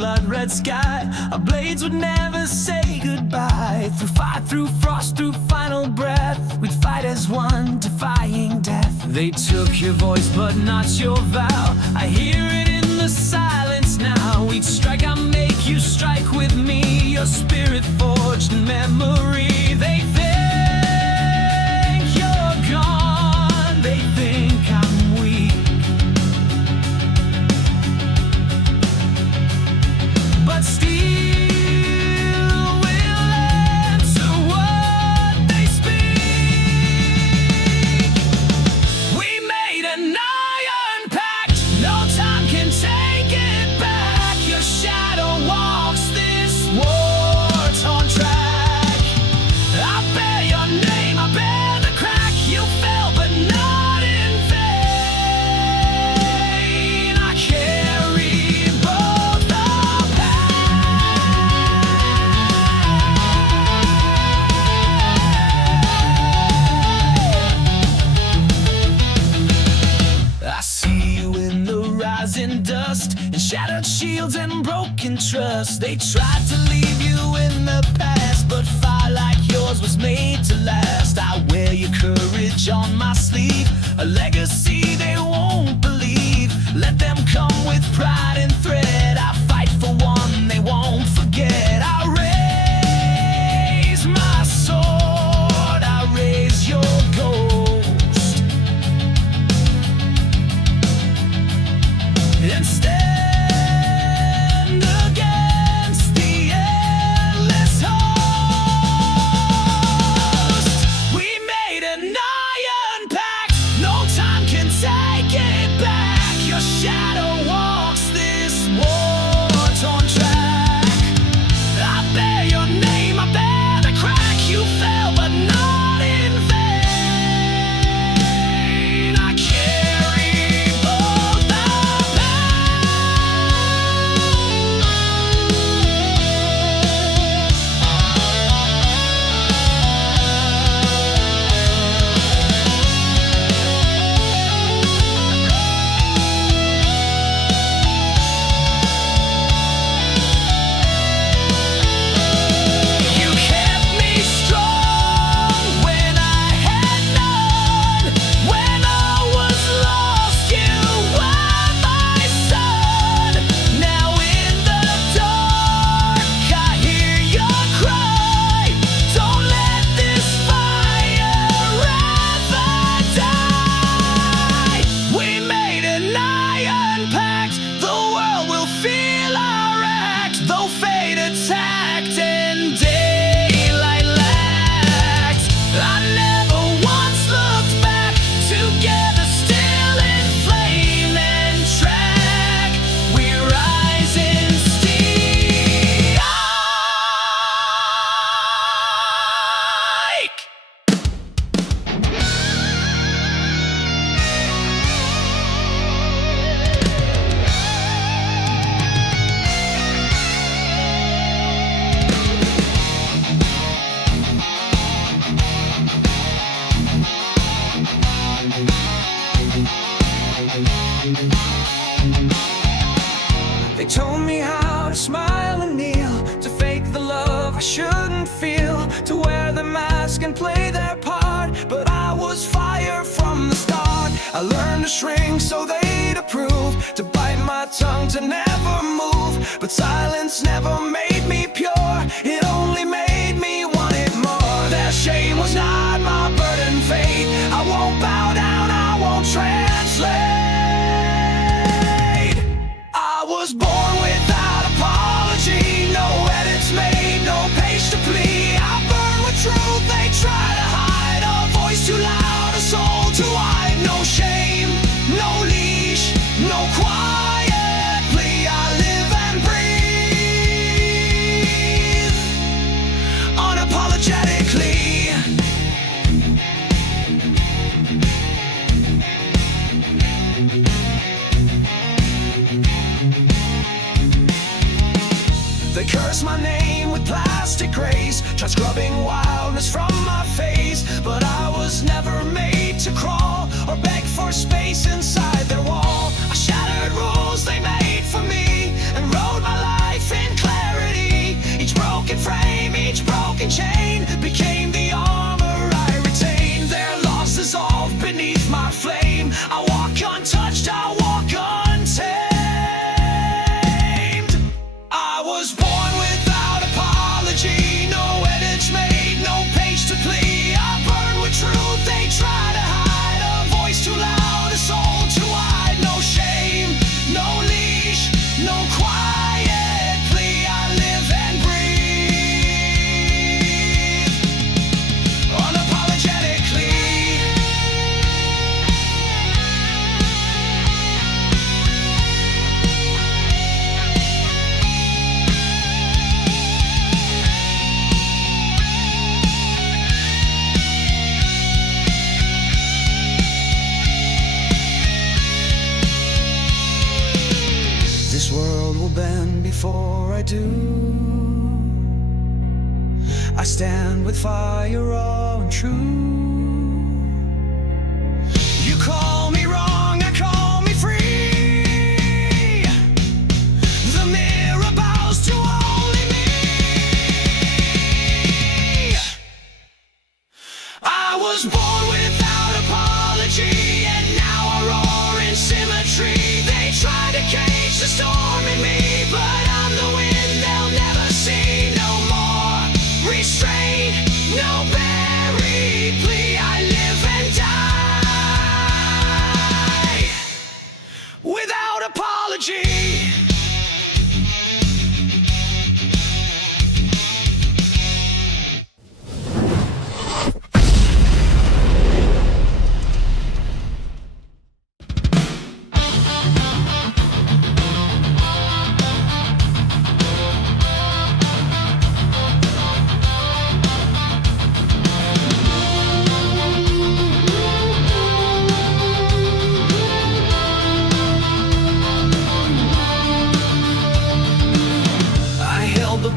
blood-red sky. Our blades would never say goodbye. Through fire, through frost, through final breath, we'd fight as one, defying death. They took your voice but not your vow. I hear it in the silence now. We'd strike, I'll make you strike with me. Your spirit forged in memory. They think you're gone, they think I'm weak, but still we'll answer what they speak. We made an iron pact, no time can take it back. Your shadow walks this war-torn track. I bear your name, I bear the crack. You fell but not in vain. I carry both the I see you in the rising dust, in shattered shields and broken trust. They tried to leave you in the past, but fire like yours was made to last. I wear your courage on my sleeve, a legacy they won't believe. Let them come with pride and thread. I fight for one they won't forget. I raise my sword, I raise your ghost, and stand against the endless host. We made an iron pact, no time can take it back. Your shadow walks this war-torn track. I bear your name, I bear the crack. You fell but not in vain. I carry both the You kept me strong when I had none. When I was lost, you were my sun. Now in the dark, I hear your cry. Don't let this fire ever die. We made an iron pact, the world will feel our act. Though fate attacked and daylight lacked, I never once looked back. Together still in flame and track, we rise in steel. They told me how to smile and kneel, to fake the love I shouldn't feel, to wear the mask and play their part. But I was fire from the start. I learned to shrink so they'd approve, to bite my tongue, to never move. But silence never made me pure, it only made me want it more. Their shame was not my burden, fate. I won't bow down, I won't translate. I was born without apology, no edits made, no page to plea. I burn with truth, they try to hide. A voice too loud, a soul too wide. No shame, no leash, no quiet plea. I live and breathe unapologetically. They curse my name with plastic grace, try scrubbing wildness from my face. But I was never made to crawl or beg for space inside their wall. I shattered rules they made for me and rode my life do. I stand with fire raw and true. You call me wrong, I call me free. The mirror bows to only me. I was born without apology, and now I roar in symmetry. They try to cage the storm in me, but I'm the wind they'll never see. No more restraint, no buried plea. I live and die without apology.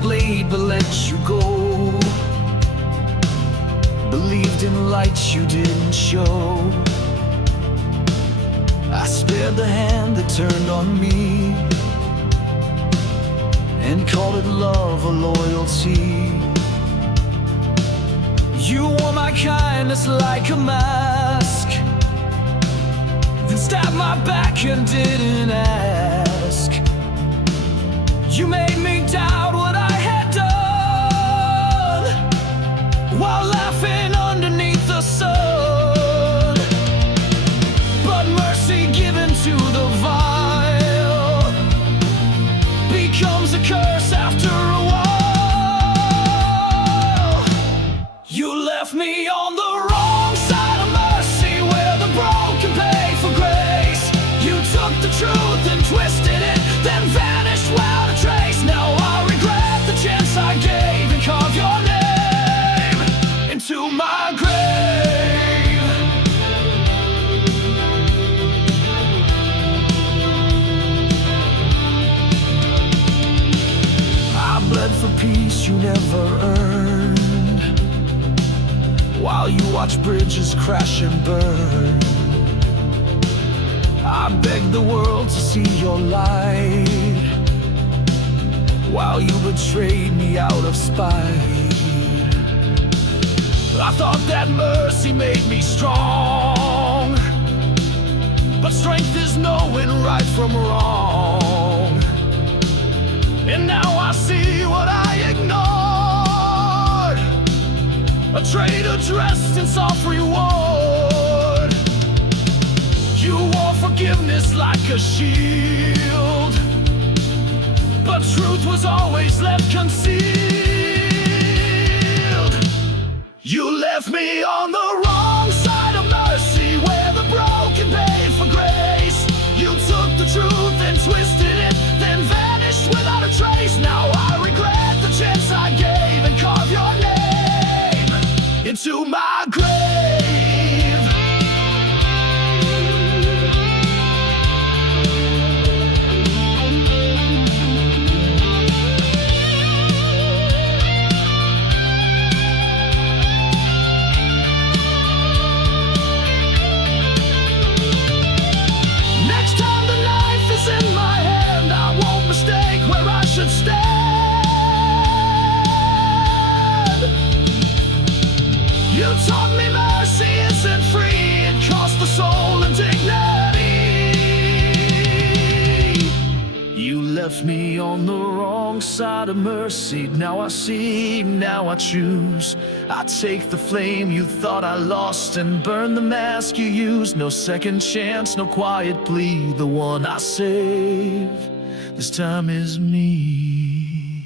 Blade but let you go. Believed in lights you didn't show. I spared the hand that turned on me and called it love or loyalty. You wore my kindness like a mask, then stabbed my back and didn't ask. You made me doubt what I had done while laughing underneath the sun. But mercy given to the vile becomes a curse after a while. You left me on the wrong side of mercy, where the broken pay for grace. You took the truth and twisted it, then vanished without a trace. Now I regret the chance I gave and carve your name into my grave. I bled for peace you never earned, while you watch bridges crash and burn. I begged the world to see your light, while you betrayed me out of spite. I thought that mercy made me strong, but strength is knowing right from wrong. And now I see what I ignored, a traitor dressed in soft reward. You wore forgiveness like a shield, but truth was always left concealed. You left me on the wrong side of mercy, where the broken paid for grace. You took the truth and twisted it, then vanished without a trace. Now I regret the chance I gave and carve your name into my grave. Should stand. You taught me mercy isn't free, it cost the soul and dignity. You left me on the wrong side of mercy. Now I see, now I choose. I take the flame you thought I lost and burn the mask you used. No second chance, no quiet plea. The one I save this time is me.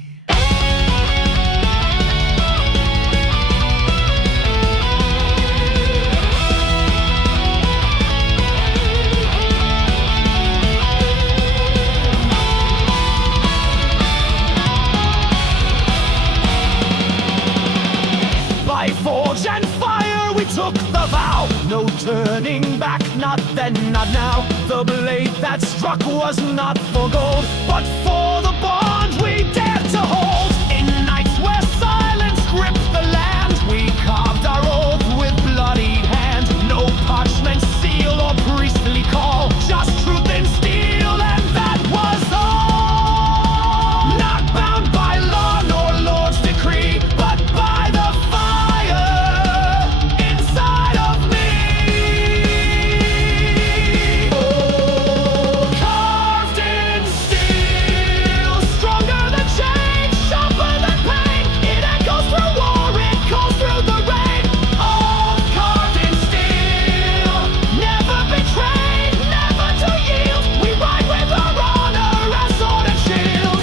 By forge and fire we took the vow. No turning back, not then, not now. The blade that struck was not for gold, but for the bond we we dared to hold. In nights where silence gripped the land, we carved our oath with bloodied hand. No parchment seal or priestly call, just truth and steel, and that was all. Not bound by law nor Lord's decree, but by the fire inside of me. Oh, carved in steel, stronger than change, sharper than pain. It echoes through war, it calls through the rain. Oh, carved in steel, never betrayed, never to yield. We ride with our honor as sword and shield.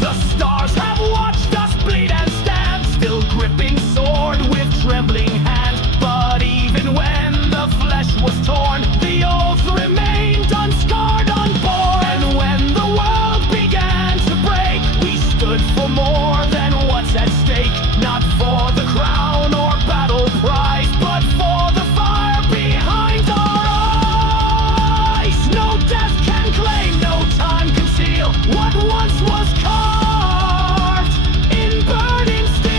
The stars have watched us bleed and stand, still gripping sword with trembling hand. But even when the flesh was torn, the oath remained unscarred, unborn. And when the world began to break, we stood for more than what's at stake. Not for the crown or battle prize, but for the fire behind our eyes. No death can claim, no time conceal what once was carved in burning steel.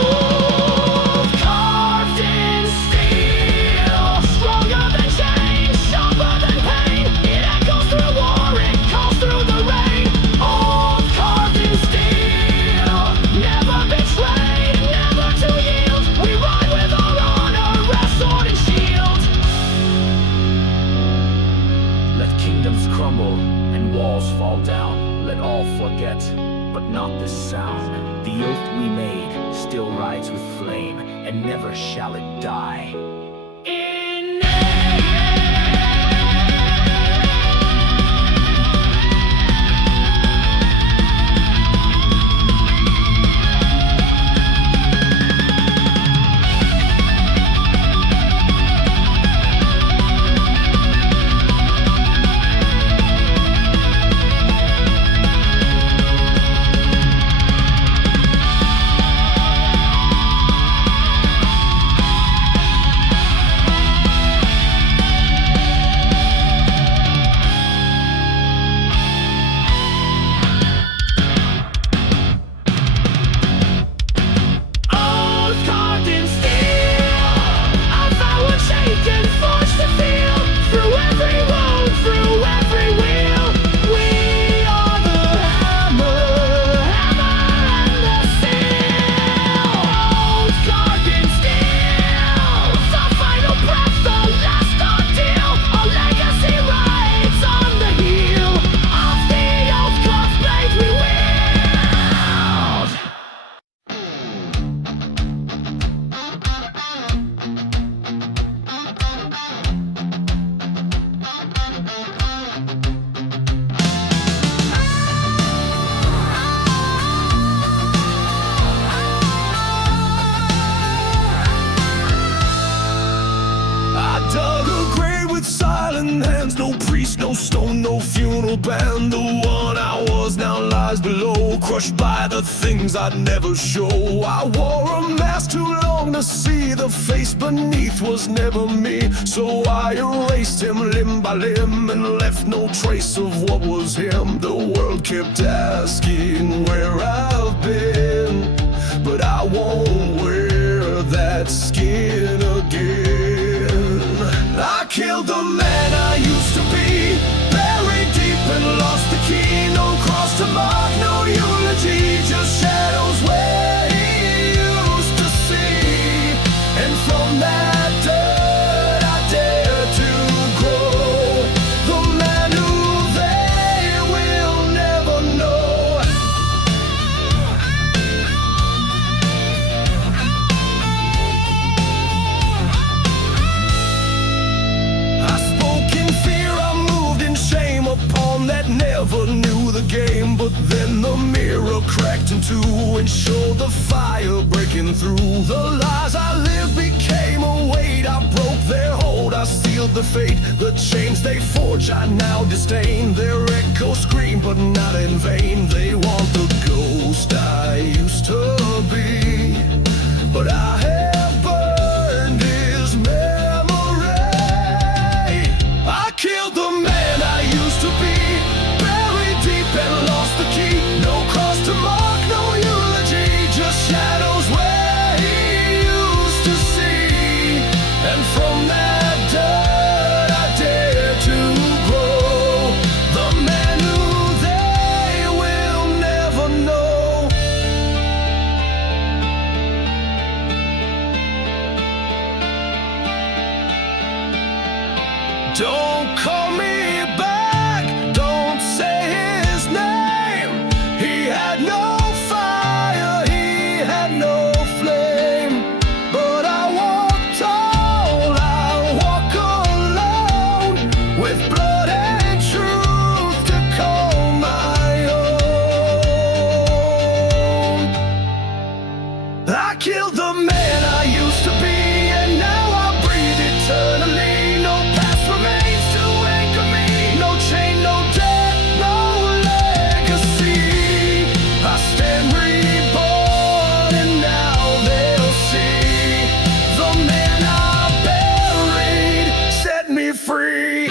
Oh, carved in steel, stronger than change, sharper than pain. It echoes through war, it calls through the rain. Oh, carved in steel, never betrayed, never to yield. We ride with our honor as sword and shield. Let kingdoms crumble and walls fall down. Let all forget, but not this sound. The oath we made still rides with flame, and never shall it die. In oath carved in steel, our vow unshaken, forged to feel. Through every wound, through every wheel, we are the hammer, hammer and the seal. Oath carved in steel, the final breath, the last ordeal. Our legacy rides on the heel of the oath carved blade we wield. I dug a grave with silent hands, no priest, no stone, no funeral band. The one I was now lies below, crushed by the things I'd never show. I wore a mask too long to see the face beneath was never me. So I erased him limb by limb and left no trace of what was him. The world kept asking where I've been, but I won't wear that skin again. I killed the man I used to be, buried deep and lost the key. No cross to mark, no eulogy, just shadows where he used to see. And from that dirt I dare to grow, the man who they will never know. I spoke in fear, I moved in shame upon that never knew the game. But then the mirror cracked in two and showed the fire breaking through. The lies I lived became a weight, I broke their hold, I sealed the fate. The chains they forge I now disdain. Their echoes scream, but not in vain. They want the ghost I used to be, but I have burned his memory. I killed the man I used to be, buried deep and lost the key. No cross to mark, no eulogy, just shadows where he used to see. And from that dirt I dare to grow, the man who they will never know. Don't call me back, don't say his name. He had no fire, he had no flame. But I walk tall, I walk alone, with blood and truth to call my own. I killed the man I used to be, and now I breathe eternally. No past remains to anchor me, no chain, no debt, no legacy. I stand reborn, and now they'll see the man I buried set me free.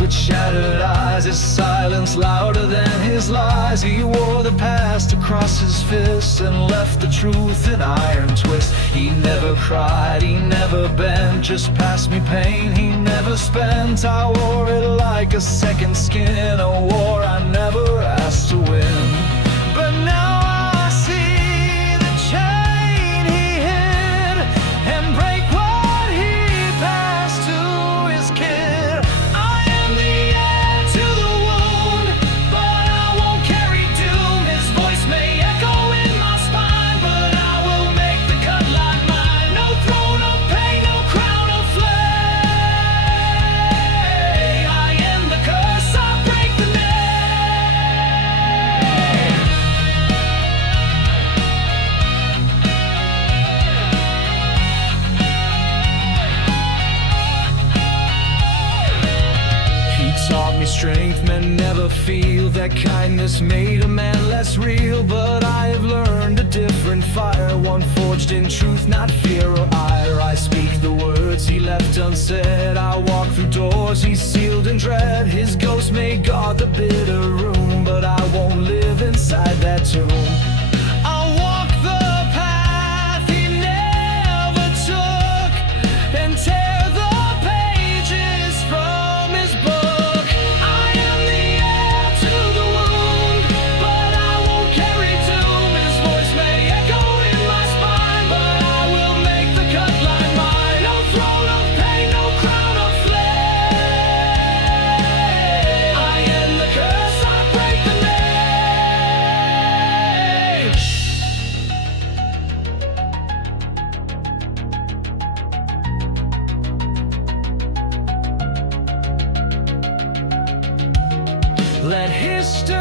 With shattered eyes, his silence louder than his lies. He wore the past across his fists and left the truth in iron twists. He never cried, he never bent, just passed me pain he never spent. I wore it like a second skin, a war I never asked to win. But now I see the chain he hid and break what he passed to his kid. I am the heir to the wound, but I won't carry doom. His voice may echo in my spine, but I will make the cut like mine. No throne of pain, no crown of flame. I end the curse, I break the name. He taught me strength men never feel, that kindness made a man less real. But I have learned a different fire, one forged in truth, not fear or ire. I speak the words he left unsaid, I walk through doors he sealed in dread. His ghost may guard the bitter room, but I won't live inside that tomb. I'll walk the path he never took and tear the pages from his book. I am the heir to the wound, but I won't carry doom. His voice may echo in my spine, but I will make the cut like mine. No throne of pain, no crown of flame. I end the curse, I break the name. Let history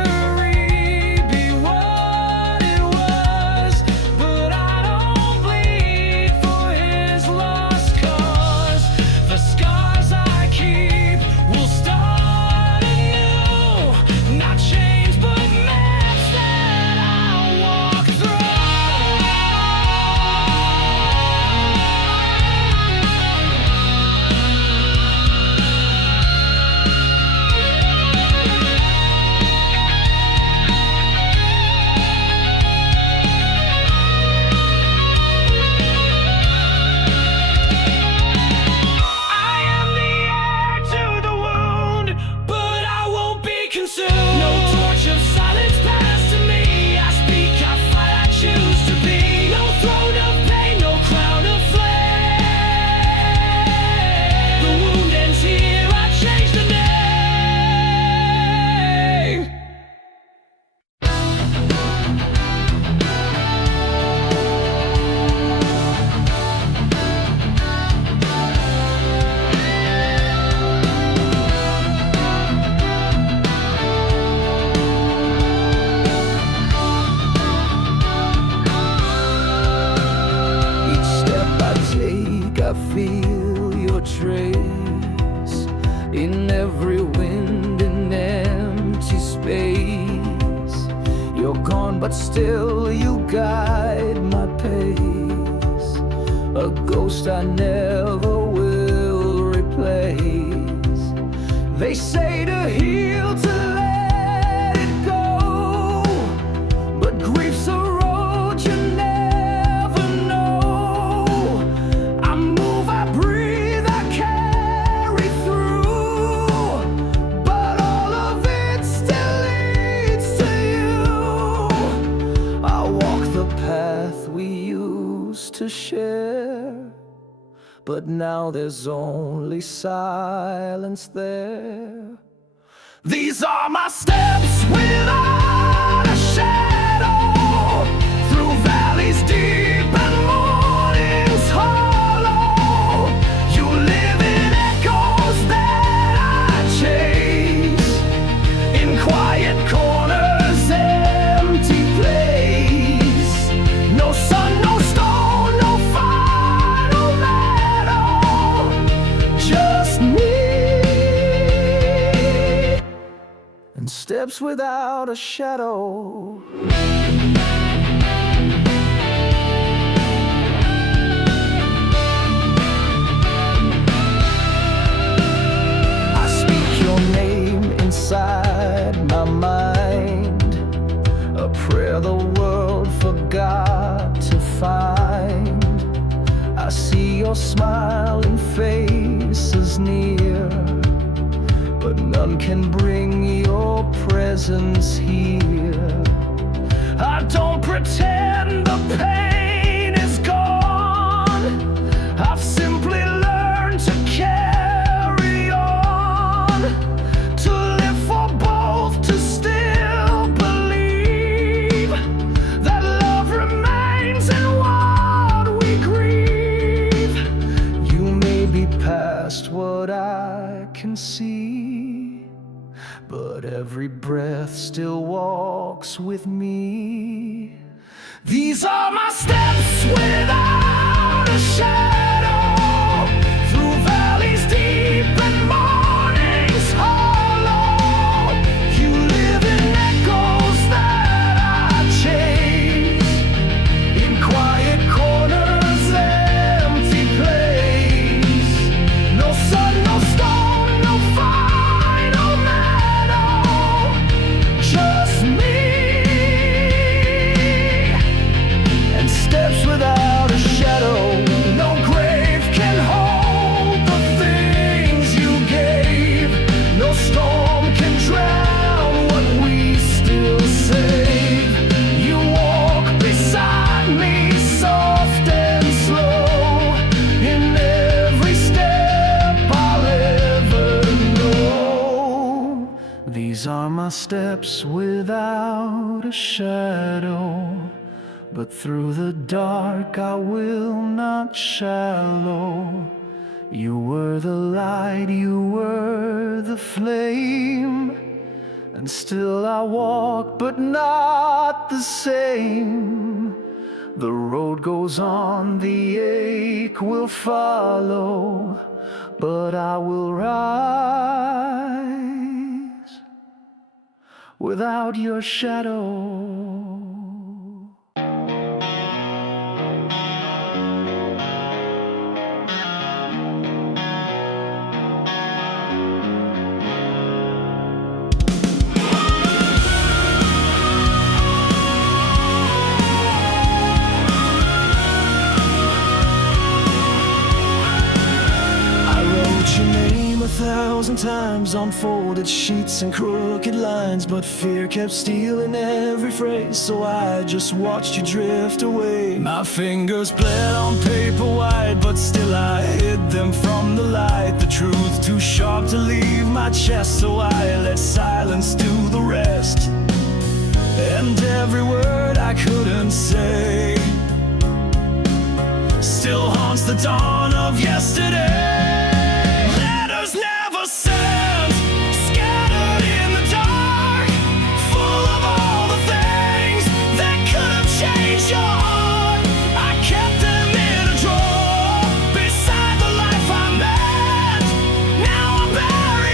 be what it was, but I don't bleed for his lost cause. The scars I keep will start anew, not chains but maps that I walk through. In every wind, in empty space, you're gone, but still you guide my pace. A ghost I never will replace. They say to heal, to let it go, but grief's a road you never know. I move, I breathe, I carry through, but all of it still leads to you. I walk the path we used to share, but now there's only silence there. These are my steps without a shadow, through valleys deep and mornings hollow. You live in echoes that I chase, in quiet corners, empty place. No sun, no stone, no final meadow, just me and steps without a shadow. I speak your name inside my mind, a prayer the world forgot to find. I see your smiling faces near, but none can bring your presence here. I don't pretend the pain is gone. I've simply learned to carry on, to live for both, to still believe that love remains in what we grieve. You may be past what I can see, but every breath still walks with me. These are my steps without a shadow, through valleys deep and mornings hollow. You live in echoes that I chase, in quiet corners, empty place. No sun, no stone, no final meadow, just me and steps without a shadow. No grave can hold the things you gave. No storm can drown what we still save. You walk beside me, soft and slow, in every step I'll ever know. These are my steps without a shadow, but through the dark I will not shallow. You were the light, you were the flame, and still I walk, but not the same. The road goes on, the ache will follow, but I will rise without your shadow. Your name 1,000 times on folded sheets and crooked lines, but fear kept stealing every phrase, so I just watched you drift away. My fingers bled on paper white, but still I hid them from the light. The truth too sharp to leave my chest, so I let silence do the rest. And every word I couldn't say still haunts the dawn of yesterday. Never sent, scattered in the dark, full of all the things that could have changed your heart. I kept them in a drawer beside the life I meant. Now I'm buried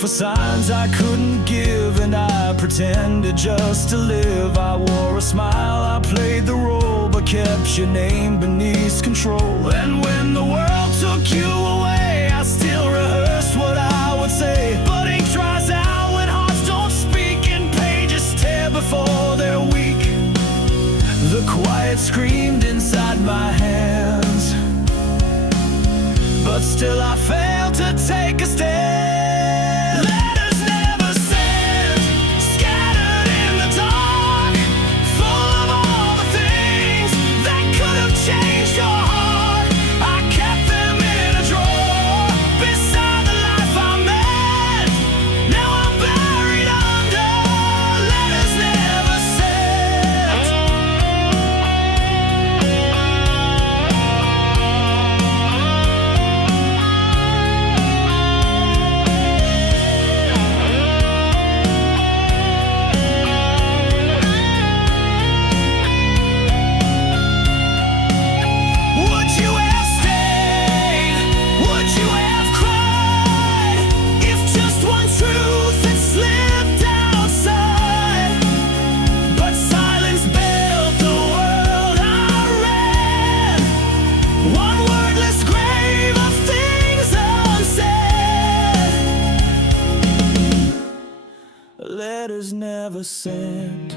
for signs I couldn't give, and I pretended just to live. I wore a smile, I played the role, but kept your name beneath control. And when the world took you away, I still rehearsed what I would say. But ink dries out when hearts don't speak, and pages tear before they're weak. The quiet screamed inside my hands, but still I failed to take a stand. Letters never sent, scattered in the dark, full of all the things that could have changed your heart. I kept them in a drawer, beside the life I meant. Now I'm buried under letters never sent. Would you have stayed? Would you have cried if just one truth had slipped outside? But silence built the world I read, one wordless grave of things unsaid. Letters never sent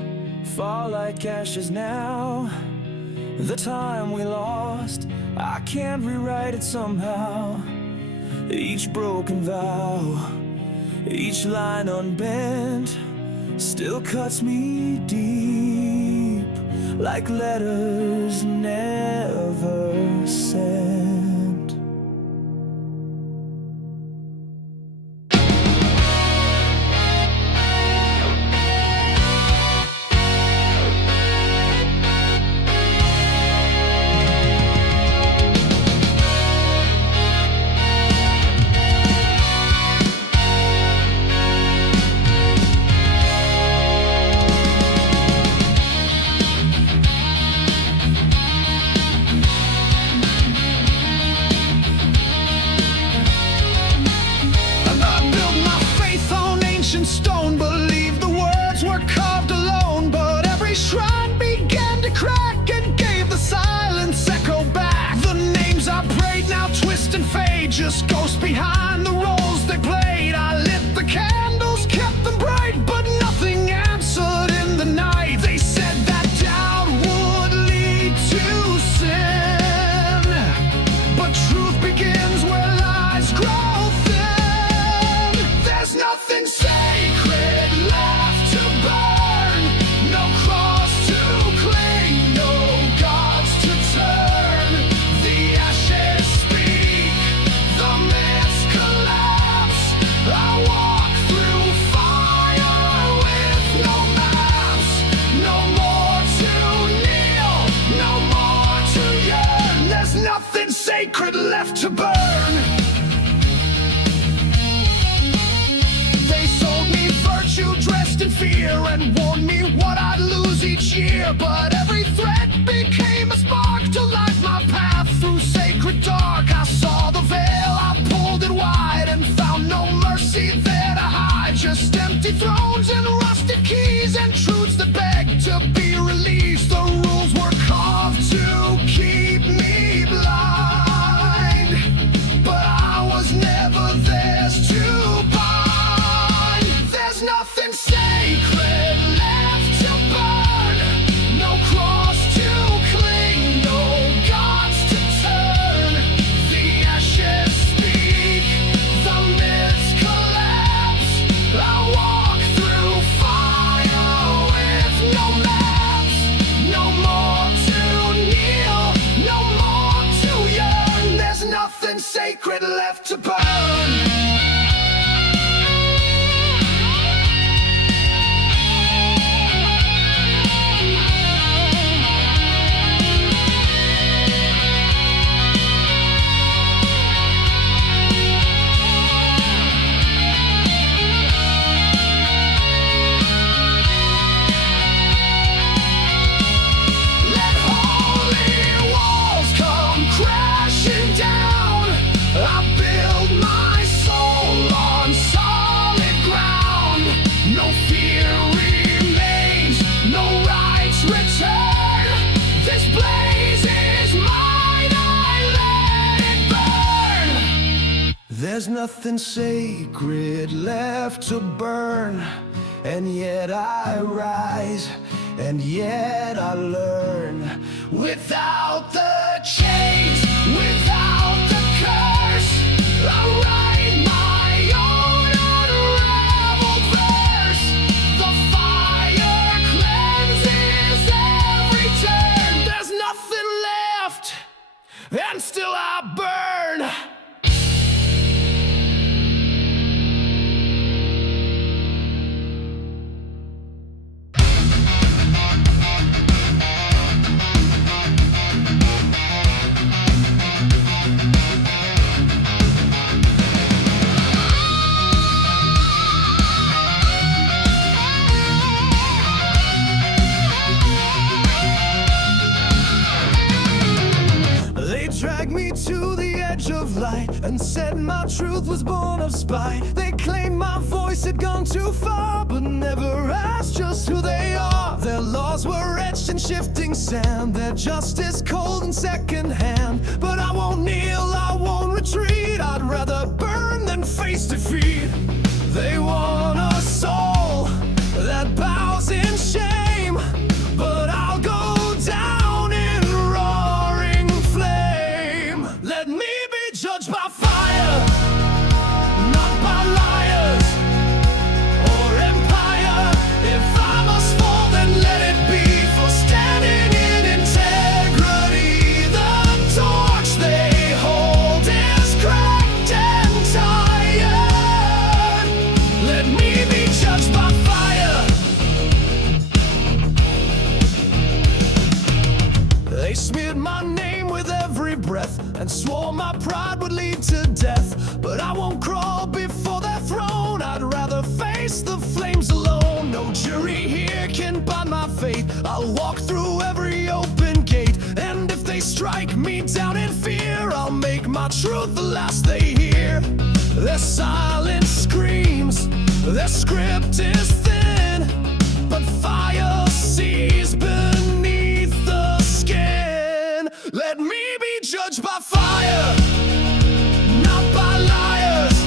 fall like ashes now. The time we lost, I can't rewrite it somehow. Each broken vow, each line unbent, still cuts me deep, like letters never sent. Stone, believed the words were carved alone, but every shrine began to crack and gave the silence echo back. The names I prayed now twist and fade, just ghosts behind the roles they played. I lit the candles, kept them bright, but nothing answered in the night. They said that doubt would lead to sin, but truth begins where lies grow thin. There's nothing sacred left to burn, no cross to cling, no gods to turn. The ashes speak, the myths collapse. I walk through fire with no maps, no more to kneel, no more to yearn. There's nothing sacred left to burn. They sold me virtue dressed in fear and warned me what I'd lose each year. But every threat became a spark to light my path through sacred dark. I saw the veil, I pulled it wide, and found no mercy there to hide. Just empty thrones and rusted keys, and truths that begged to be released. The rules were carved to keep me blind, but I was never theirs to bind. There's nothing sacred left to burn, no cross to cling, no gods to turn. The ashes speak, the myths collapse. I walk through There's nothing sacred left to burn, and yet I rise, and yet I learn. Without the chains, without the curse, I write my own unraveled verse. The fire cleanses every turn. There's nothing left, and still I burn. Dragged me to the edge of light and said my truth was born of spite. They claimed my voice had gone too far, but never asked just who they are. Their laws were etched in shifting sand, their justice cold and secondhand. But I won't kneel, I won't retreat, I'd rather burn than face defeat. They want a soul that bows in shame, but I'll go down in roaring flame. Let me be judged by fire, not by liars or empire. If I must fall, then let it be for standing in integrity. The torch they hold is cracked and tired. Let me be judged by fire. They smeared my name with every breath and swore my pride would lead to death. But I won't crawl before their throne, I'd rather face the flames alone. No jury here can bind my fate, I'll walk through every open gate. And if they strike me down in fear, I'll make my truth the last they hear. Their silence screams, their script is thin, but fire sees beneath the skin. Let me be judged by fire, not by liars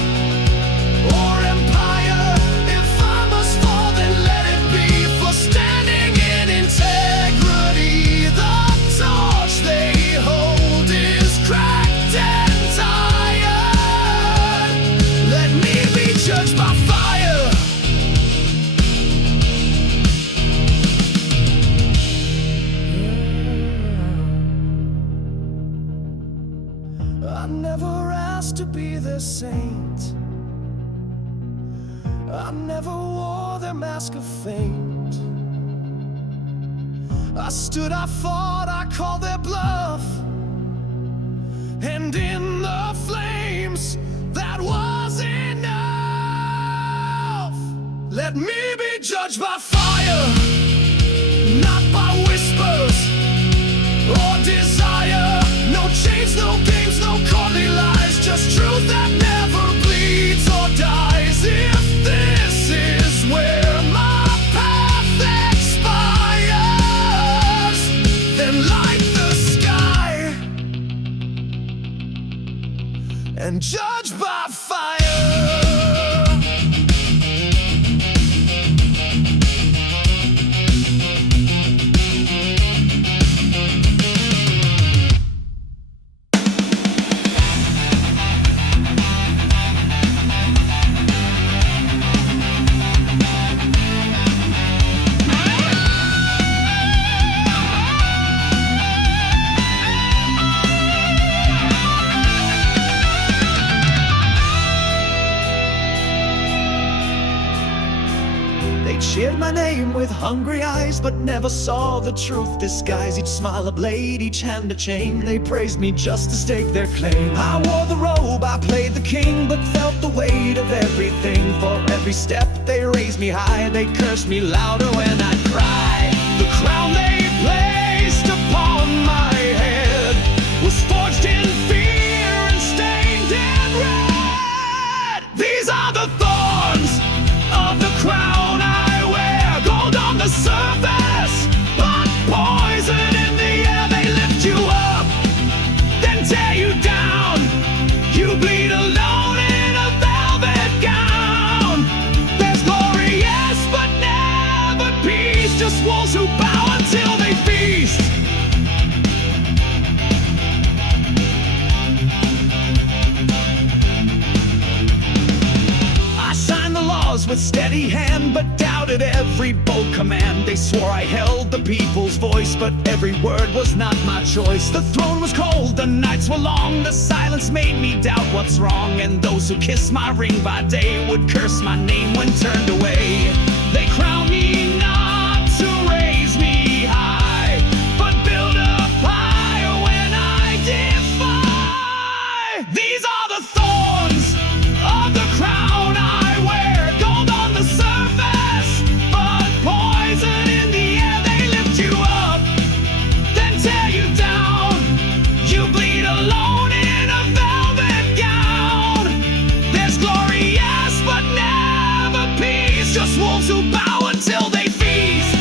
or empire. If I must fall, then let it be for standing in integrity. The torch they hold is cracked and tired. Let me be judged by fire. I never asked to be their saint, I never wore their mask of fame. I stood, I fought, I called their bluff, and in the flames, that was enough. Let me be judged by fire, not by whispers or desire. No chains, no games, no courtly lies, just truth that never bleeds or dies. If this is where my path expires, then light the sky and judge by fire. They cheered my name with hungry eyes, but never saw the truth disguised. Each smile a blade, each hand a chain. They praised me just to stake their claim. I wore the robe, I played the king, but felt the weight of everything. For every step they raised me high, they cursed me louder when I'd cry. The crown they placed upon my head was forged in fear and stained in red. These are the thorns of the crown I wear, gold on the surface, but poison in the air. They lift you up, then tear you down. You bleed alone in answered every bold command. They swore I held the people's voice, but every word was not my choice. The throne was cold, the nights were long, the silence made me doubt what's wrong. And those who kissed my ring by day would curse my name when turned away. They crowned me not to raise me high, but build up higher when I defy. These are the thorns of the crown I wear, gold on the surface, but poison in the air. They lift you up, then tear you down. You bleed alone in a velvet gown. There's glory, yes, but never peace. Just wolves who bow until they feast.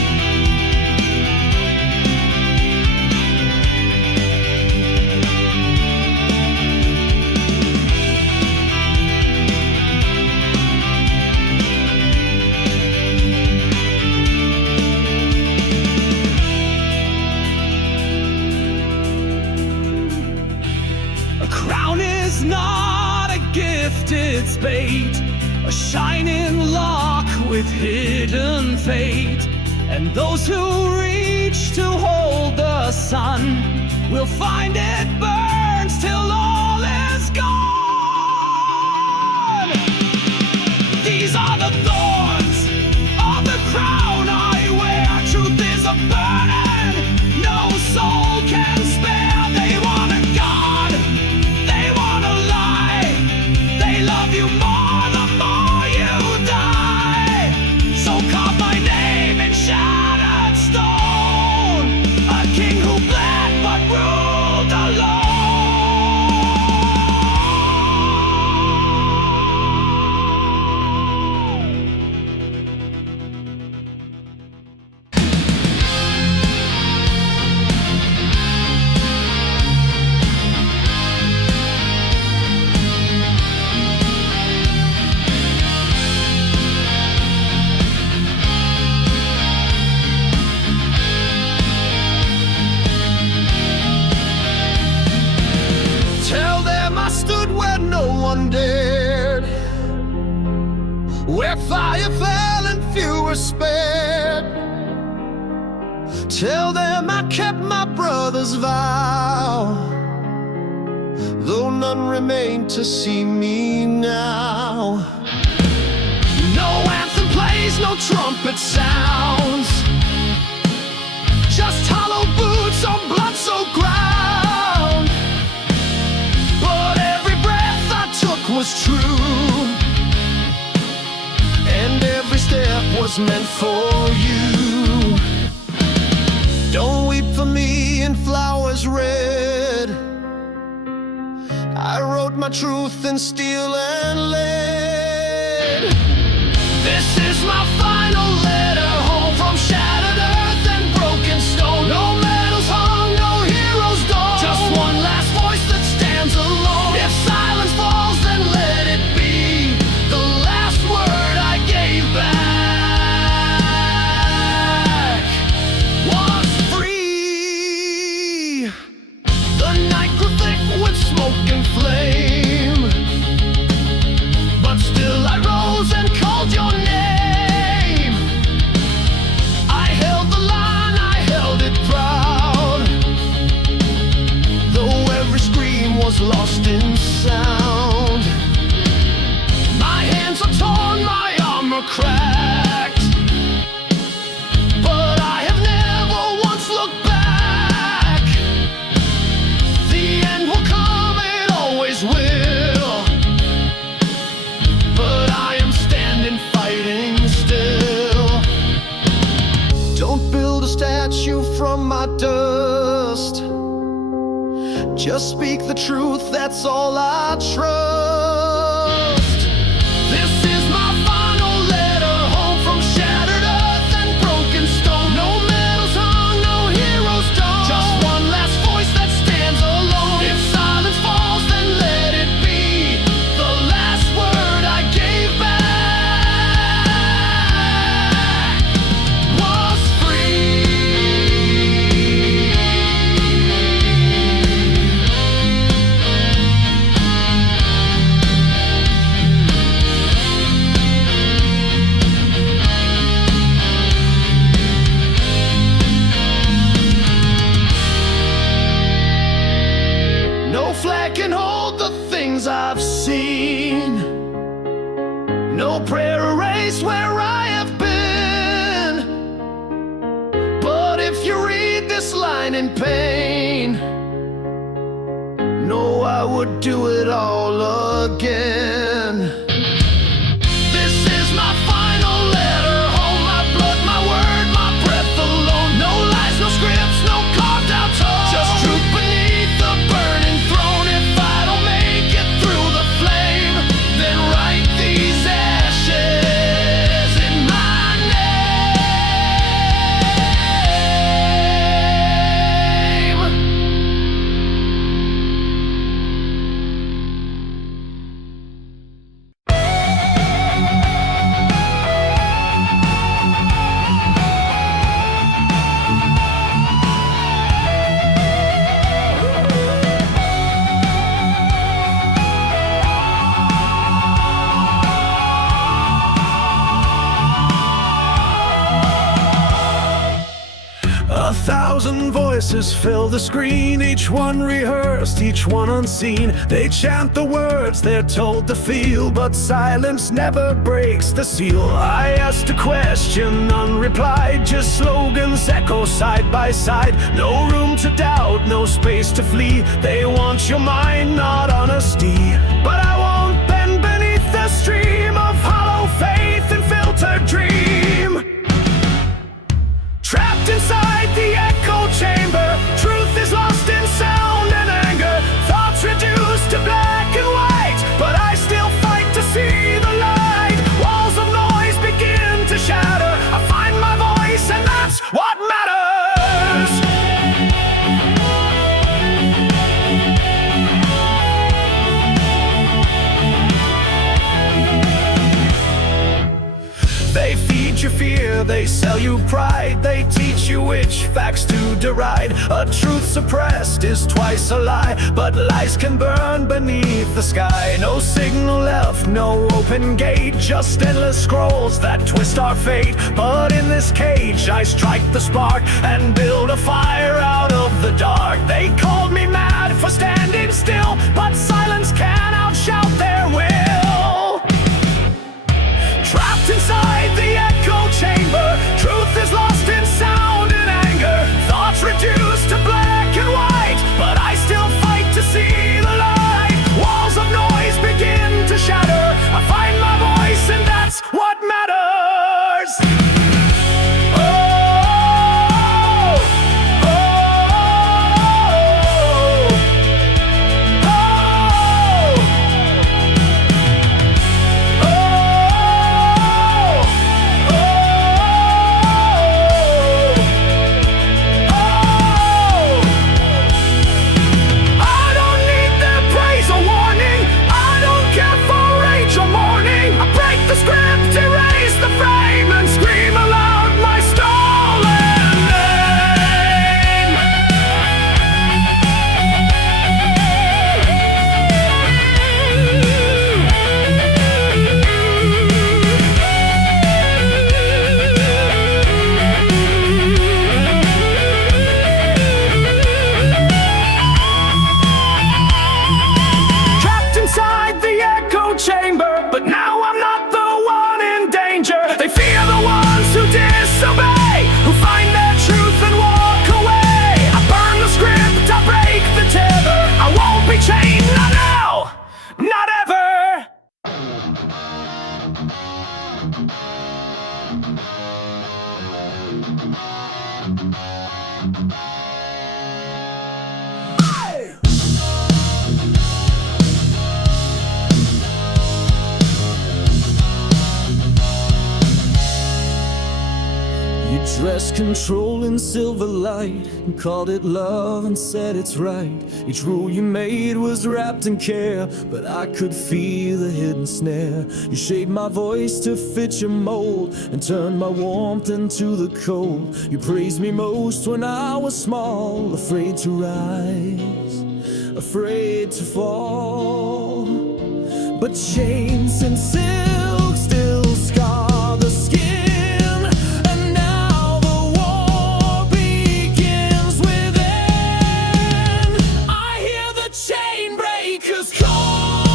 A crown is not a gift, it's bait, a shining lock with hidden fate. And those who reach to hold the sun will find it burns till all is gone. These are the thorns of the crown I wear. Truth is a burden no soul can spare. They want a God, they want a lie. They love you more the more you die. So carve my name in shattered stone, a king who bled but ruled alone. Tell them I stood where no one dared, where fire fell and few were spared. Tell them I kept my brother's vow, though none remain to see me now. No anthem plays, no trumpet sounds, just hollow boots on blood-soaked ground. But every breath I took was true, and every step was meant for you. Don't weep for me in flowers red, I wrote my truth in steel and lead. This is my final letter home from shattered earth and broken stone. No medals hung, no heroes dawn, just one last voice that stands alone. If silence falls, then let it be the last word I gave back was free. The night grew thick with smoke and flame, but still I rose and called your name. I held the line, I held it proud, though every scream was lost in sound. My hands are torn, my armor cracked, but I have never once looked back. The end will come, it always will, but I am standing fighting still. Don't build a statue from my dust, just speak the truth, that's all I trust. This is my final letter home from shattered earth and broken stone. No medals hung, no heroes dawn, just one last voice that stands alone. If silence falls, then let it be the last word I gave back was free. things I've seen, no prayer erased where I have been. But if you read this line in pain, know I would do it all again. This is my final letter, hold my blood, my word, my breath alone. No lies, no scripts, no carved out tone, just truth beneath the burning throne. If I don't make it through the flame, then write these ashes in my name. 1,000 voices fill the screen, each one rehearsed, each one unseen. They chant the words they're told to feel, but silence never breaks the seal. I asked a question unreplied, just slogans echo side by side. No room to doubt, no space to flee. They want your mind, not honesty. But I won't bend beneath the stream of hollow faith and filtered dream. Trapped inside the echo chamber, truth is lost in sound and anger. Thoughts reduced to black and white, but I still fight to see the light. Walls of noise begin to shatter. I find my voice, and that's what matters. They feed you fear, they sell you pride, they teach you which facts to deride. A truth suppressed is twice a lie, but lies can burn beneath the sky. No signal left, no open gate, just endless scrolls that twist our fate. But in this cage I strike the spark and build a fire out of the dark. They called me mad for standing still, but silence can outshout their will. Trapped inside the echo chamber, truth is lost in sound and anger. Thoughts reduced to black and white, but I still fight to see the light. Walls of noise begin to shatter. I find my voice, and that's what matters. Oh, oh, script, erase the frame, and scream aloud my stolen name. Trapped inside the echo chamber, but now I'm not the one in danger. They fear the ones who disobey, who find their truth and walk away. I burn the script, I break the tether. I won't be chained, not now, not ever. You dressed control in silver light and called it love and said it's right. Each rule you made was wrapped in care, but I could feel the hidden snare. You shaped my voice to fit your mold and turned my warmth into the cold. You praised me most when I was small, afraid to rise, afraid to fall. But chains and silk still scar the skin. Chain breakers call.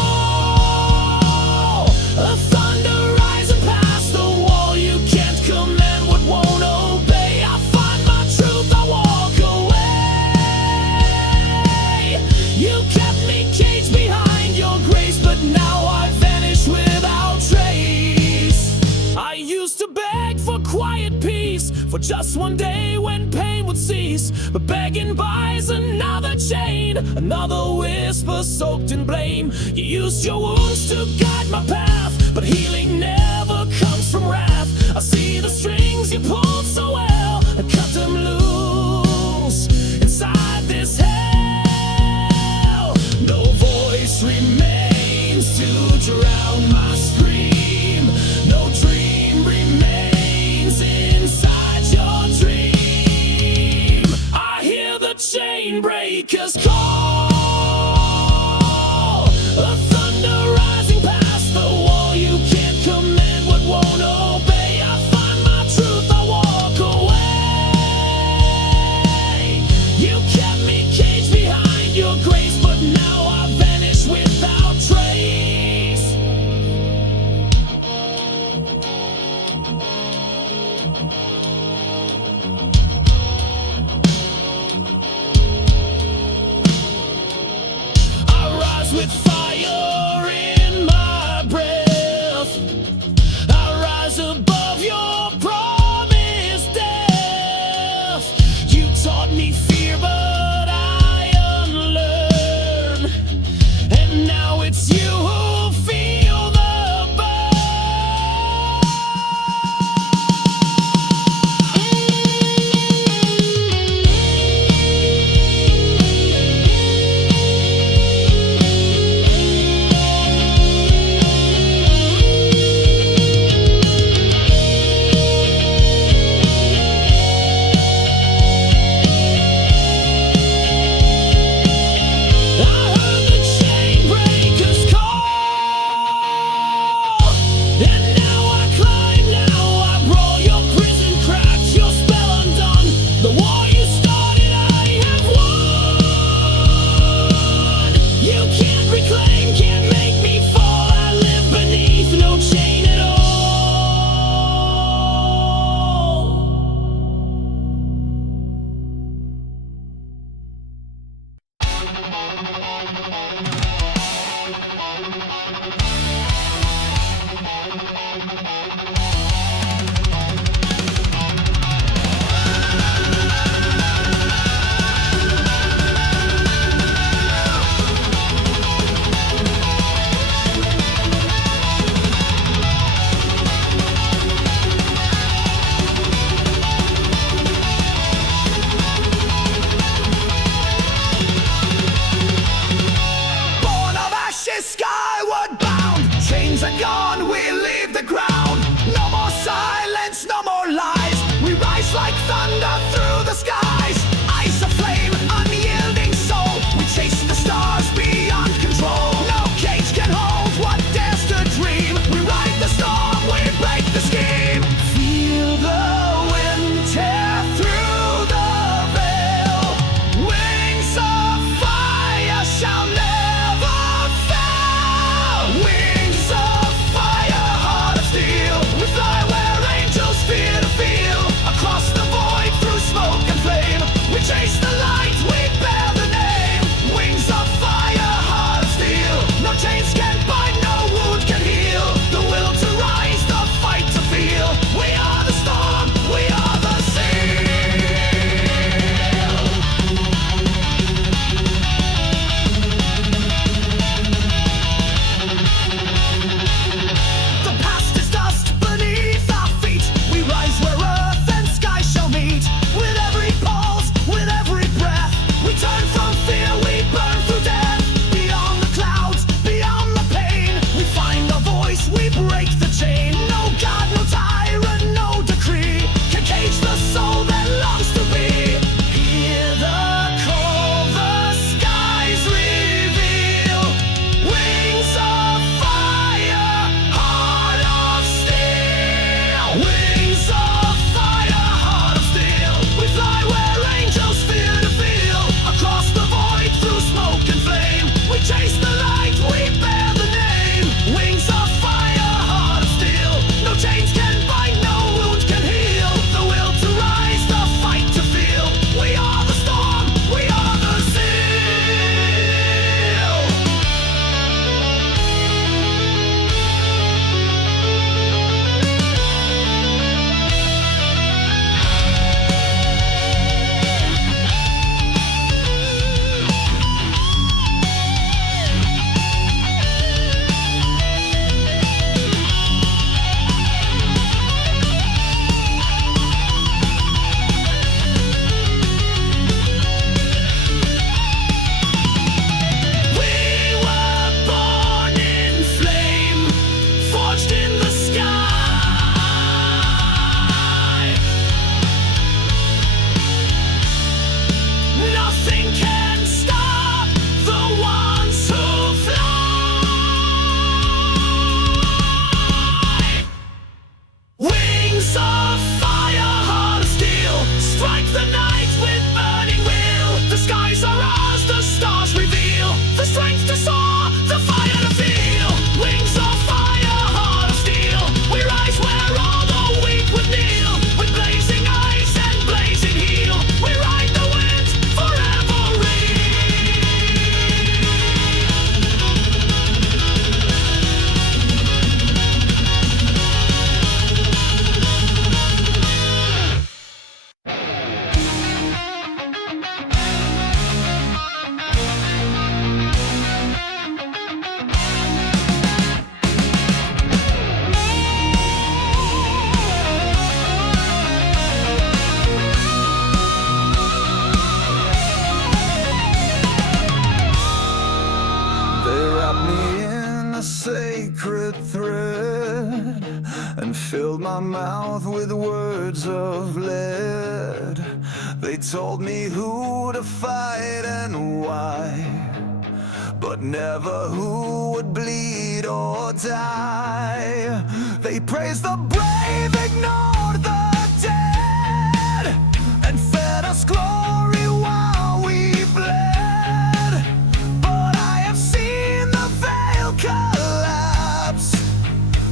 for just one day when pain would cease. But begging buys another chain, another whisper soaked in blame. You used your wounds to guide my path, but healing never comes from wrath. I see the strings you pulled so well and cut them loose inside this hell. No voice remains to drown my scream. No dream remains inside your dream. I hear the chain breakers call, a thunder rising past the wall. You can't command what won't obey. I find my truth, I walk away. You kept me caged behind your grace, but now I vanish without trace. I rise with fire in my breath. I rise above your promised death. You taught me fear, but I unlearn. And now it's you who feel the burn. I heard the chain breakers call, and now I climb, now I brawl. Your prison cracked, your spell undone. The war you started, I have won. You can't reclaim, can't make me fall. I live beneath no chain at all. Born of ashes, skyward bound. Chains are gone, we leave the ground. sacred thread and filled my mouth with words of lead. They told me who to fight and why, but never who would bleed or die. They praised the brave, ignored the dead, and fed us glory while we bled. But I have seen the veil collapse.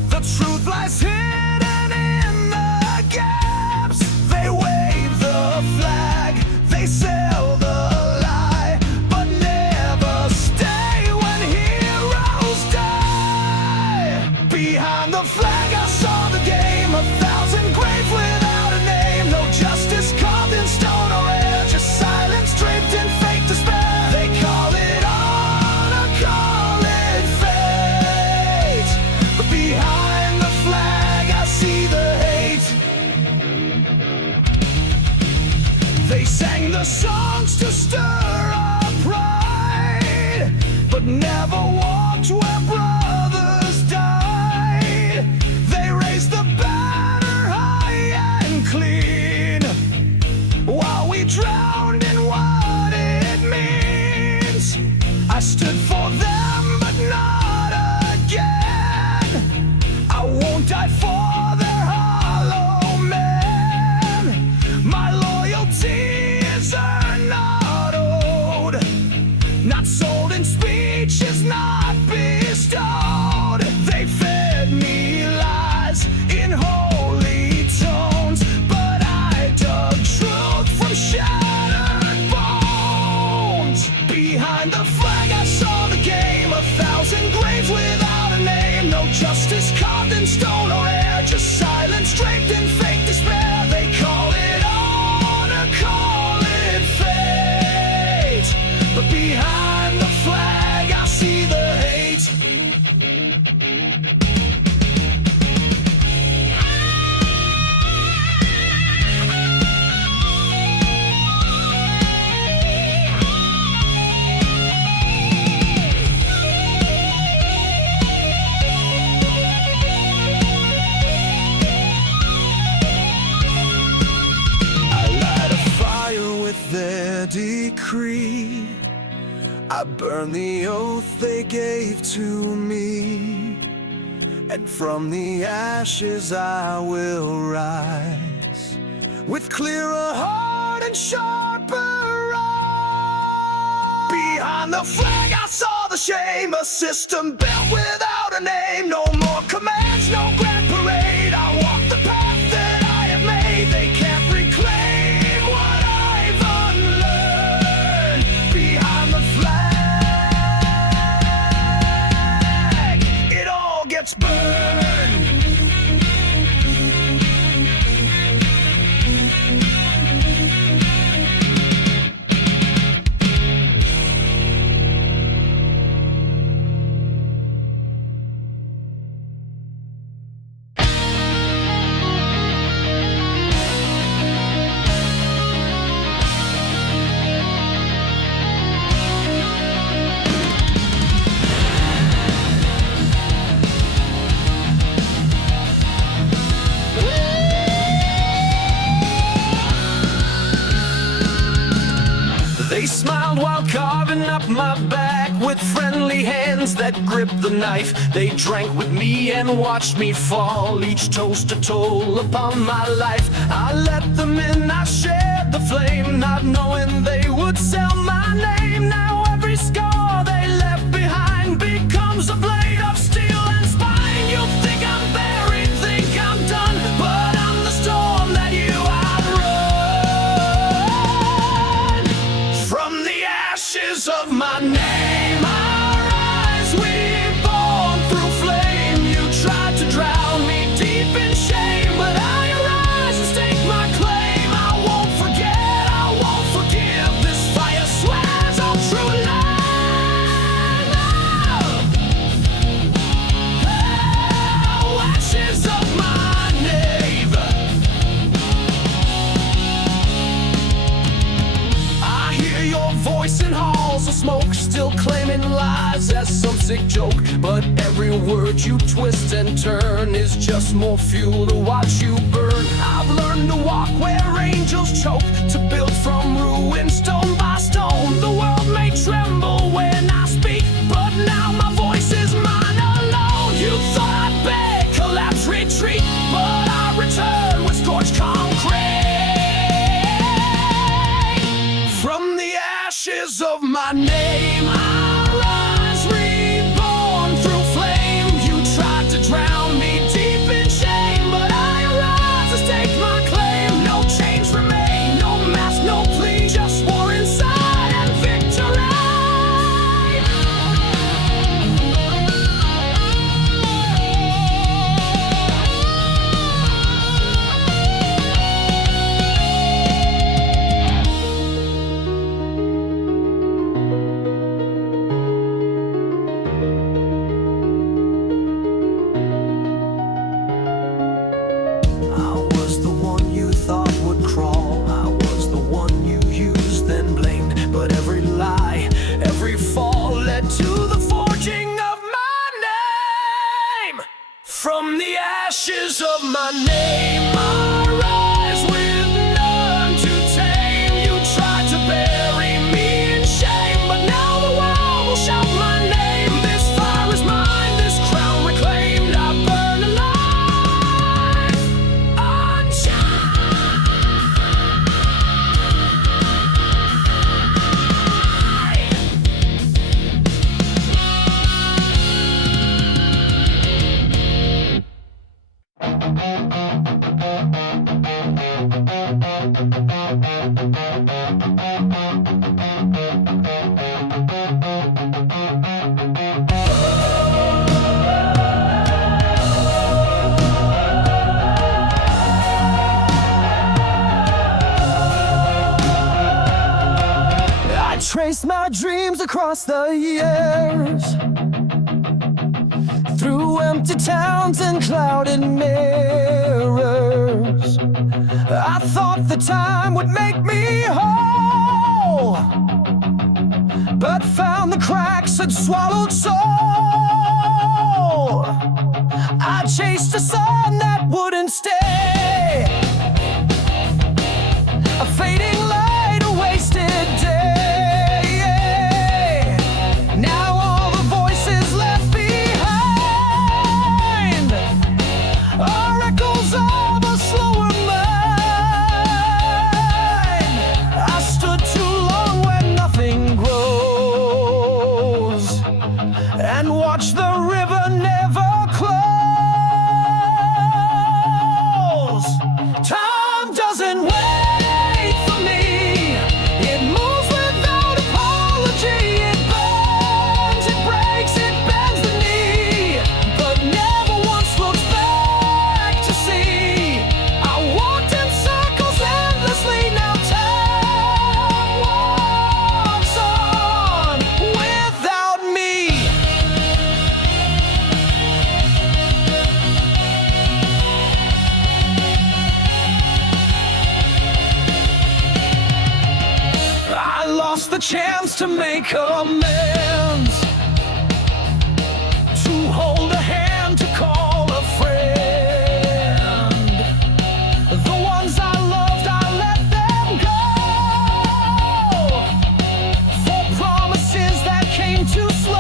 The truth lies hidden in the gaps. They wave the flag, they sell the lie, but never stay when heroes die. Behind the flag I saw the game, 1,000 graves without a name. No justice carved in stone or air, just silence draped in fake despair. They call it honor, call it fate, but behind the flag I see the hate. They sang the songs to stir our pride, but never walked where brothers died. They raised the banner high and clean, while we drowned in what it means. I stood for them, but not again. I won't die for their hollow men. My loyalty is earned, not owed, not sold in speech, is not bestowed. They fed me lies in holy tones, but I dug truth from shattered bones. Behind the flag I saw the game, 1,000 graves without a name. No justice carved in stone or air, just silence draped in fake despair. They call it honor, call it fate, but behind the flag I see the hate. I light a fire with their decree. I burn the oath they gave to me, and from the ashes I will rise, with clearer heart and sharper eyes. Behind the flag I saw the shame, a system built without a name. No more commands, no grand parade. I walk the path that I have made. They can't reclaim what I've unlearned. Behind the flag, it all gets burned. They smiled while carving up my back with friendly hands that gripped the knife. They drank with me and watched me fall, each toast a toll upon my life. I let them in, I shared the flame, not knowing they would sell my name. Now every scar they left behind becomes a blade of steel and spine. You think I'm buried, think I'm done, but I'm the storm that you outrun. From the ashes of my name I rise, reborn through flame. You tried to drown me deep in shame, but I arise and stake my claim. I won't forget, I won't forgive. This fire swears on true love. Oh, ashes of my name. I hear your voice in halls of smoke, still claiming lies as some sick joke, but every word you twist and turn is just more fuel to watch you burn. I've learned to walk where angels choke, to build from ruin stone by stone. The world may tremble when I speak, but now my voice is mine alone. You thought I'd beg, collapse, retreat, but I return with scorched concrete. From the ashes of my name I rise, reborn through flame. You tried to drown me deep in shame, but I arise to stake my claim. No chains remain, no mask, no plea, just war inside and victory. From the ashes of my name I rise with none to tame. You tried to bury me in shame, but now the world will shout my name. This fire is mine, this crown reclaimed. I burn alive, unchained. I trace my dreams across the years, through empty towns and clouded mirrors. I thought the time would make me whole, but found the cracks had swallowed soul. I chased a sun that wouldn't stay, a fading light, a wasted day. Now all the voices left behind are echoes of a slower mind. I stood too long where nothing grows, and watched the river never close. Time doesn't wait for me. It moves without apology. It burns, it breaks, it bends the knee, but never once looks back to see. I walked in circles endlessly. Now time walks on without me. I lost the chance to make amends, to hold a hand, to call a friend. The ones I loved, I let them go, for promises that came too slow.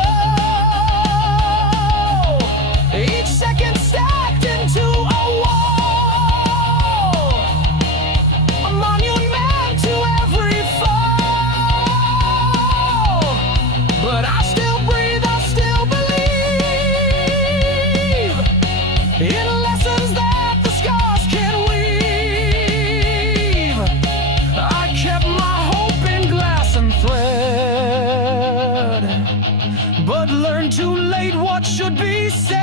Each second stacked into a wall, a monument to every fall. But I still breathe, I still believe in lessons that the scars can weave. I kept my hope in glass and thread, but learned too late what should be said.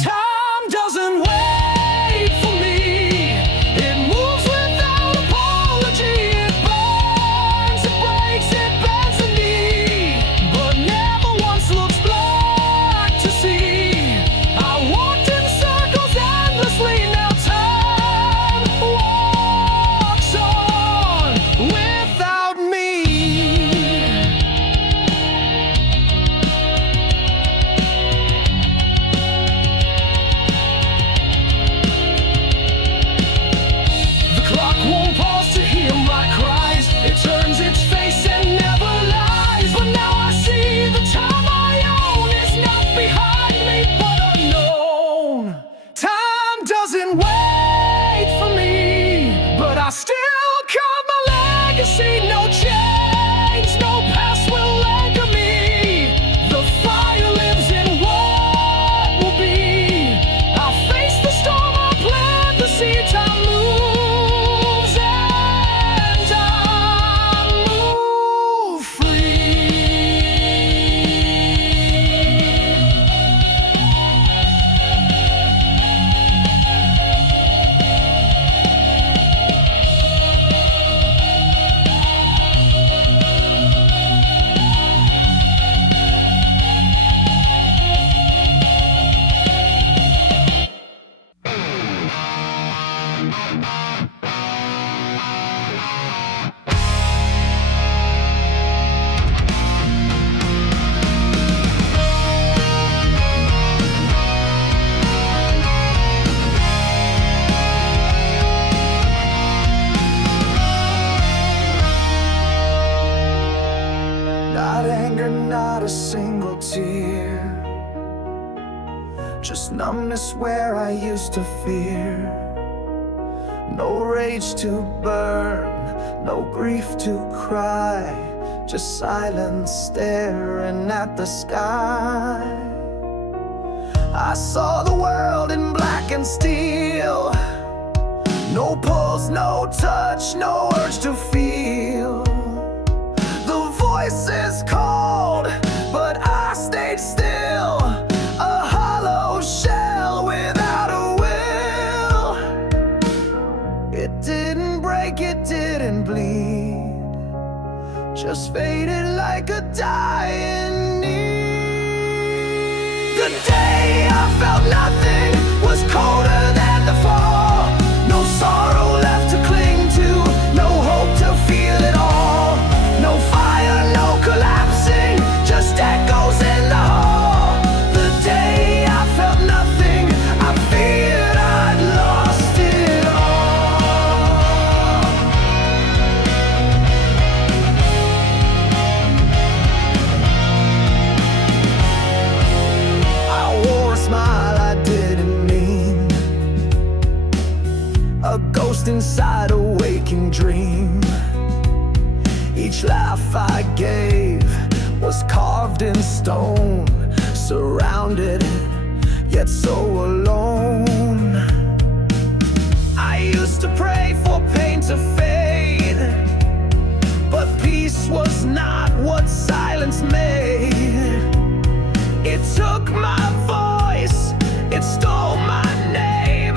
Time doesn't wait for me. It moves without apology. It burns, it breaks, it bends the knee, but never once looks black to see. I walked in circles endlessly. Now time walks on without me. anger, not a single tear. Just numbness where I used to fear. No rage to burn, no grief to cry, just silence staring at the sky. I saw the world in black and steel. No pulse, no touch, no urge to feel. The voices called, but I stayed still. A hollow shell without a will. It didn't break, it didn't bleed, just faded like a dying need. The day I felt nothing was colder than the fall. No sorrow left to cling to, no hope to feel it all. No fire, no collapsing, just echoes in the hall. The day I felt nothing, I feared I'd lost it all. I wore a smile I didn't mean, a ghost inside a waking dream. Each laugh I gave was carved in stone, surrounded, yet so alone. I used to pray for pain to fade, but peace was not what silence made. It took my voice, it stole my name,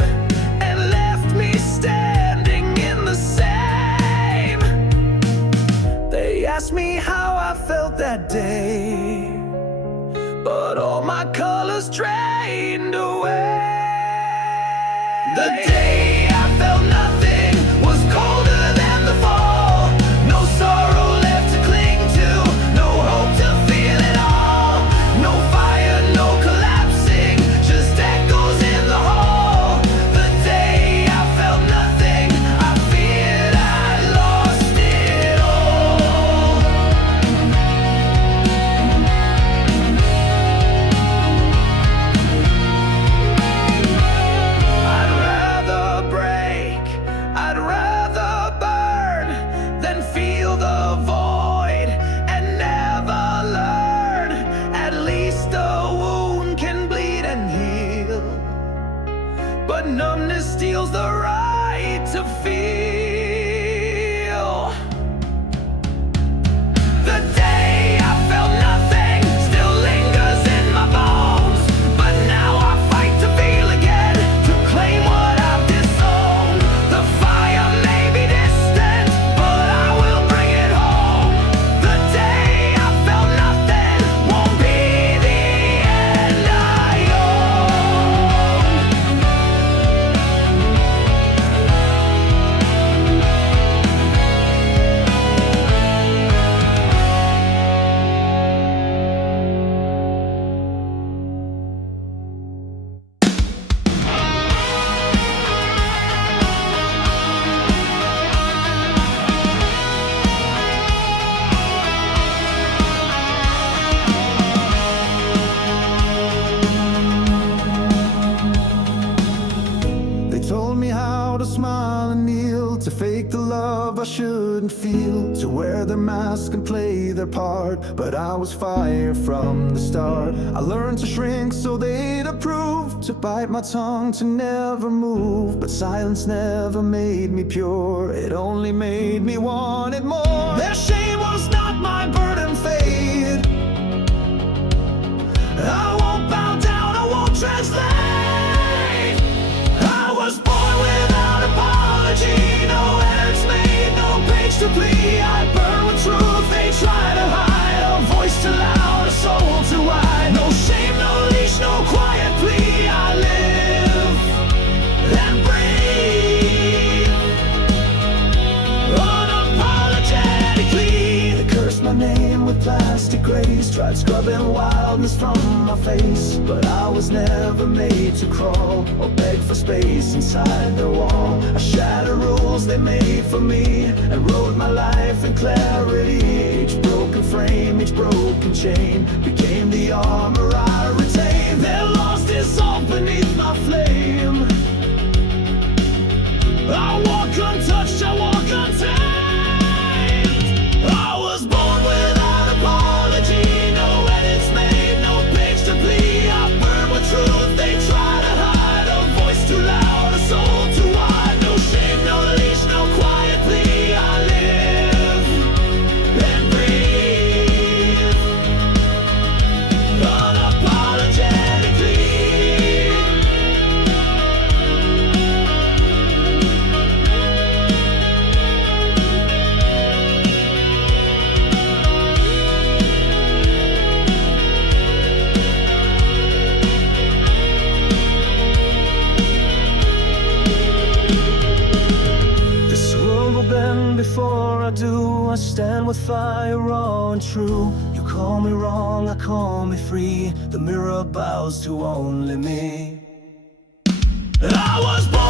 and left me standing in the same. They asked me how I felt that day, but all my colors drained away. The day I felt nothing was colder than the fall. No sorrow left to cling to, no hope to feel it all. No fire, no collapsing, just echoes in the hall. The day I felt nothing, I feared I'd lost it all. I'd rather break, I'd rather burn than feel the void and never learn. At least the wound can bleed and heal, but numbness steals the right to feel. The day I felt nothing still lingers in my bones, but now I fight to feel again, to claim what I've disowned. The fire may be distant, but I will bring it home. The day I felt nothing won't be the end I own. They told me how to smile and kneel, to fake the love I shouldn't feel, to wear their mask and play their part, but I was fire from the start. I learned to shrink so they'd approve, to bite my tongue, to never move, but silence never made me pure, it only made me want it more. Their shame was not my burden, fade. I won't bow down, I won't translate. I was born without apology, no errors made, no page to plead. I burn with truth, they try to hide, a voice too loud, a soul too wide. No shame, no leash, no quiet plea. I live and breathe unapologetically. They cursed my name with plastic grace, tried scrubbing wildness from my face, but I was never made to crawl or beg for space inside the wall. I shattered rules they made for me and wrote my life in clarity. Each broken frame, each broken chain became the armor I retained. Their lost is all beneath my flame. I walk untouched, I walk untamed. I was born without apology, no edits made, no page to plead. I burn with truth, they try to hide. A voice too loud, a soul too wide. No shame, no leash, no quiet plea. I live and breathe unapologetically. Bend before I do. I stand with fire raw and true. You call me wrong, I call me free. The mirror bows to only me. I was born